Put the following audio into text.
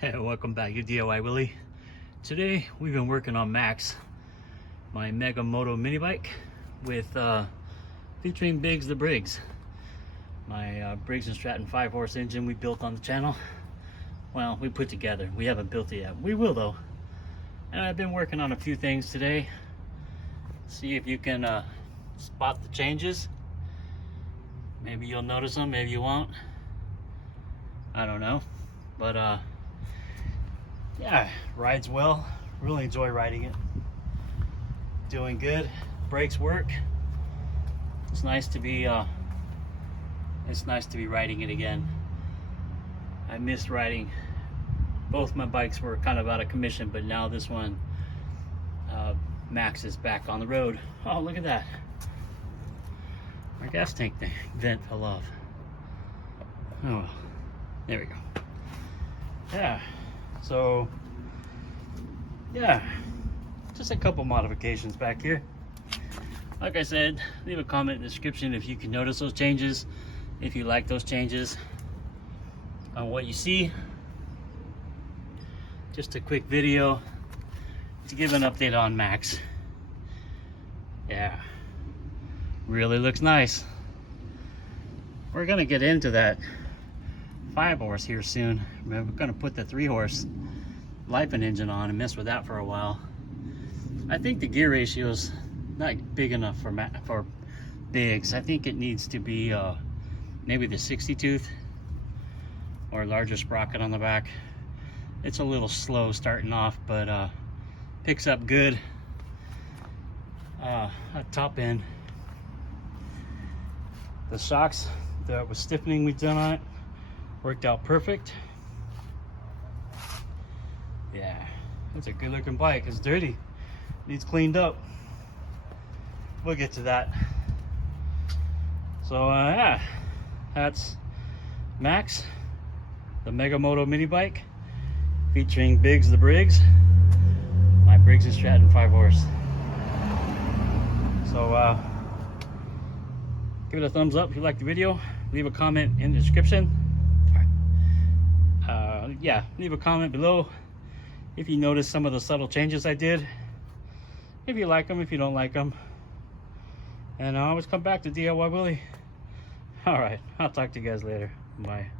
Hey, welcome back to DIY Willy. Today we've been working on Max, my MM80 mini bike with featuring Briggs the Briggs, my Briggs and Stratton 5-horse engine we built on the channel. Well, we put together. We haven't built it yet. We will though. And I've been working on a few things today. See if you can spot the changes. Maybe you'll notice them, maybe you won't. I don't know, but yeah, rides well. Really enjoy riding it. Doing good. Brakes work. It's nice to be riding it again. I missed riding. Both my bikes were kind of out of commission, but now this one, Max, is back on the road. Oh, look at that. My gas tank vent fell off. Oh, there we go. Yeah. So, yeah, just a couple modifications back here. Like I said, leave a comment in the description if you can notice those changes, if you like those changes on what you see. Just a quick video to give an update on Max. Yeah, really looks nice. We're gonna get into that 5-horse here soon. We're gonna put the 3-horse Lipen engine on and mess with that for a while. I think the gear ratio is not big enough for Briggs. I think it needs to be maybe the 60 tooth or larger sprocket on the back. It's a little slow starting off, but picks up good at top end. The shocks that was stiffening we've done on it worked out perfect. Yeah, it's a good looking bike. It's dirty, needs cleaned up. We'll get to that. So yeah, that's Max, the MM80 mini bike featuring Briggs the Briggs, my Briggs and Stratton 5-horse. So give it a thumbs up if you like the video. Leave a comment in the description. Yeah, leave a comment below if you notice some of the subtle changes I did. If you like them, if you don't like them. And I always come back to DIY Willy. Alright, I'll talk to you guys later. Bye.